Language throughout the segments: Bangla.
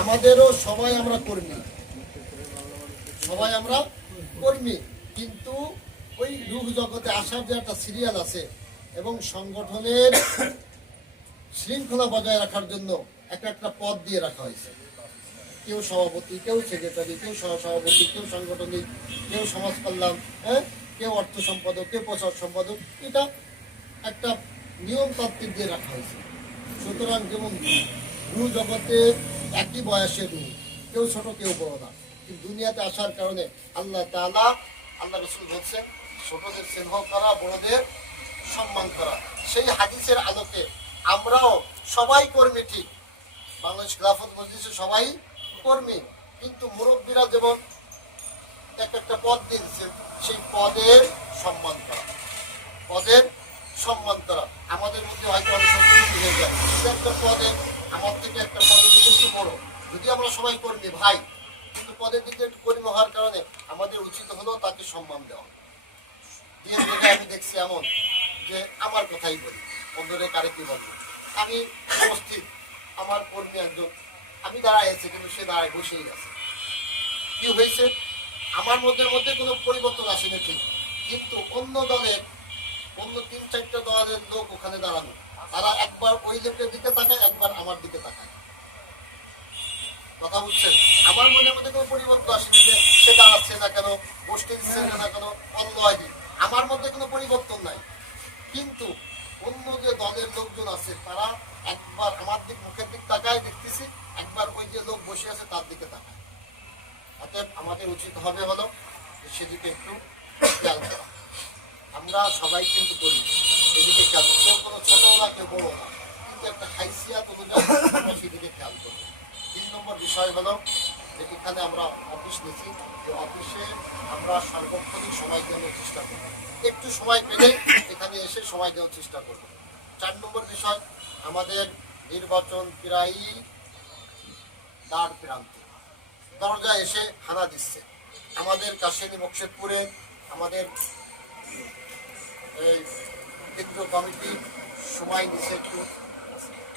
আমাদেরও সবাই আমরা কর্মী, সবাই আমরা কর্মী, কিন্তু ওই রূহ জগতে আসার যে একটা সিরিয়াল আছে এবং সংগঠনের শৃঙ্খলা বজায় রাখার জন্য একটা একটা পদ দিয়ে রাখা হয়েছে। কেউ সভাপতি, কেউ সেক্রেটারি, কেউ সহসভাপতি, কেউ সাংগঠনিক, কেউ সমাজ কল্যাণ, হ্যাঁ, কেউ অর্থ সম্পাদক, কেউ প্রচার সম্পাদক। এটা একটা নিয়মতান্ত্রিক দিয়ে রাখা হয়েছে। সুতরাং যেমন রূহ জগতে একই বয়সের রূহ, কেউ ছোট কেউ বড় না, কিন্তু দুনিয়াতে আসার কারণে আল্লাহ তাআলা, আল্লাহ রাসূল বলছেন ছোটদের স্নেহ করা, বড়দের সম্মান করা। সেই হাদিসের আলোকে আমরাও সবাই কর্মী, ঠিক বাংলাদেশ খিলাফত মজলিসে সবাই কর্মী, কিন্তু মুরব্বীরা যেমন এক একটা পদ দিয়েছে, সেই পদের সম্মান করা, পদের সম্মান করা। আমাদের মধ্যে হয়তো অনেক সময় হয়ে যায়, একটা পদে আমার থেকে একটা পদের দিকে একটু বড়, যদি আমরা সবাই কর্মী ভাই, কিন্তু পদের দিকে একটু কর্মী হওয়ার কারণে আমাদের উচিত হলো তাকে সম্মান দেওয়া। দিয়ে আমি দেখছি এমন যে আমার কথাই বলি, অন্যরে কারে কি বলবো, আমি উপস্থিত, আমার কর্মী একজন, আমি দাঁড়ায় আছি কিন্তু সে দাঁড়ায় বসেই আছে। কি হয়েছে, আমার মধ্যে কোনো পরিবর্তন আসেনি ঠিক, কিন্তু অন্য দলের অন্য 3-4টা দলের লোক ওখানে দাঁড়ানো, তারা একবার ওই লোকের দিকে তাকায়, একবার আমার দিকে তাকায়। কথা বুঝছেন, আমার মনের মধ্যে কোনো পরিবর্তন আসেনি যে সে দাঁড়াচ্ছে না কেন, বসতে দিচ্ছে না কেন, অন্য আইডি, আমার মধ্যে কোনো পরিবর্তন নাই। কিন্তু অন্য যে দলের লোকজন আছে তারা একবার আমার দিক, মুখের দিক তাকায় দেখতেছি, একবার ওই যে লোক বসে আছে তার দিকে তাকায়। অতএব আমাদের উচিত হবে হলো সেদিকে একটু খেয়াল করা। আমরা সবাই কিন্তু করি, এদিকে খেয়াল, কেউ কোনো ছোট না কেউ বড় না, কিন্তু একটা হাইসিয়াত অনুযায়ী আমরা সেদিকে খেয়াল করবো। 3 নম্বর বিষয় হলো যে এখানে আমরা অফিস নিচ্ছি, যে অফিসে আমরা সার্বক্ষণিক সময় দেওয়ার চেষ্টা করবো, একটু সময় পেলে এখানে এসে সময় দেওয়ার চেষ্টা করবো। 4 নম্বর বিষয়, আমাদের নির্বাচন প্রায়ই দ্বার প্রান্তে, দরজায় এসে হানা দিচ্ছে। আমাদের কাশিয়ানী বক্সেরপুরে আমাদের এই কেন্দ্র কমিটি সময় নিচ্ছে একটু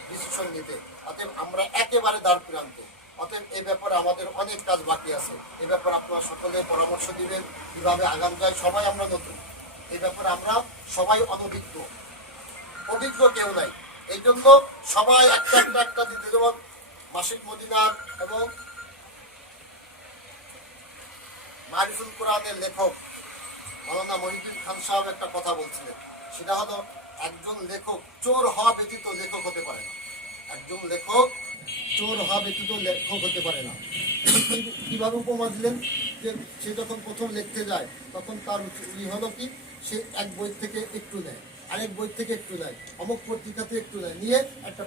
ডিসিশন নিতে, অতএব আমরা একেবারে দ্বার প্রান্তে। অতএব এই ব্যাপারে আমাদের অনেক কাজ বাকি আছে। এই ব্যাপারে আপনারা সকলে পরামর্শ দিবেন কিভাবে আগাম যায়। সবাই আমরা নতুন, এই ব্যাপারে আমরা সবাই অনভিজ্ঞ, অভিজ্ঞ কেউ নাই। এই জন্য সবাই একটা একটা একটা দিতে, যেমন মাসিক মদিনার এবং মারিফুল কোরআনের লেখক মাওলানা মহিউদ্দিন খান সাহেব একটা কথা বলছিলেন, সেটা হলো একজন লেখক চোর হওয়া ব্যতীত লেখক হতে পারে না। একজন লেখক চোর হওয়া ব্যতীত লেখক হতে পারে না। কিভাবে উপমা দিলেন, যে সে যখন প্রথম লিখতে যায় তখন তার হলো কি, সে এক বই থেকে একটু নেয়, আরেক বই থেকে একটু নেয়, অমুক পত্রিকাতে একটু নেয়, নিয়ে একটা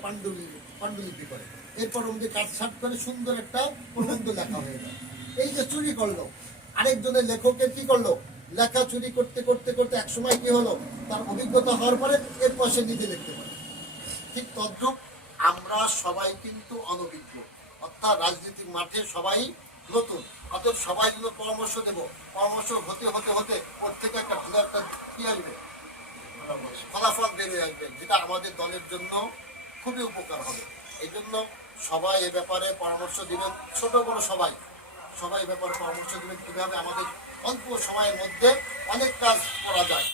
পাণ্ডুলিপি করে, এরপর ওদের কাজ ছাট করে সুন্দর একটা প্রবন্ধ লেখা হয়ে যায়। এই যে চুরি করলো, আরেকজনের লেখকের কি করলো, লেখা চুরি করতে করতে করতে এক সময় কি হলো, তার অভিজ্ঞতা হওয়ার পরে এরপর সে নিজে লিখতে পারে। ঠিক তদ্রূপ আমরা সবাই কিন্তু অনভিজ্ঞ, অর্থাৎ রাজনীতির মাঠে সবাই নতুন। অতএব সবাই জন্য পরামর্শ দেব, পরামর্শ হতে হতে হতে ওর থেকে একটা ভালো একটা কি আসবে, ফলাফল বেরিয়ে আসবে, যেটা আমাদের দলের জন্য খুবই উপকার হবে। এই জন্য সবাই এ ব্যাপারে পরামর্শ দিবেন, ছোট বড় সবাই সবাই এ ব্যাপারে পরামর্শ দিবেন কিভাবে আমাদের অল্প সময়ের মধ্যে অনেক কাজ করা যায়।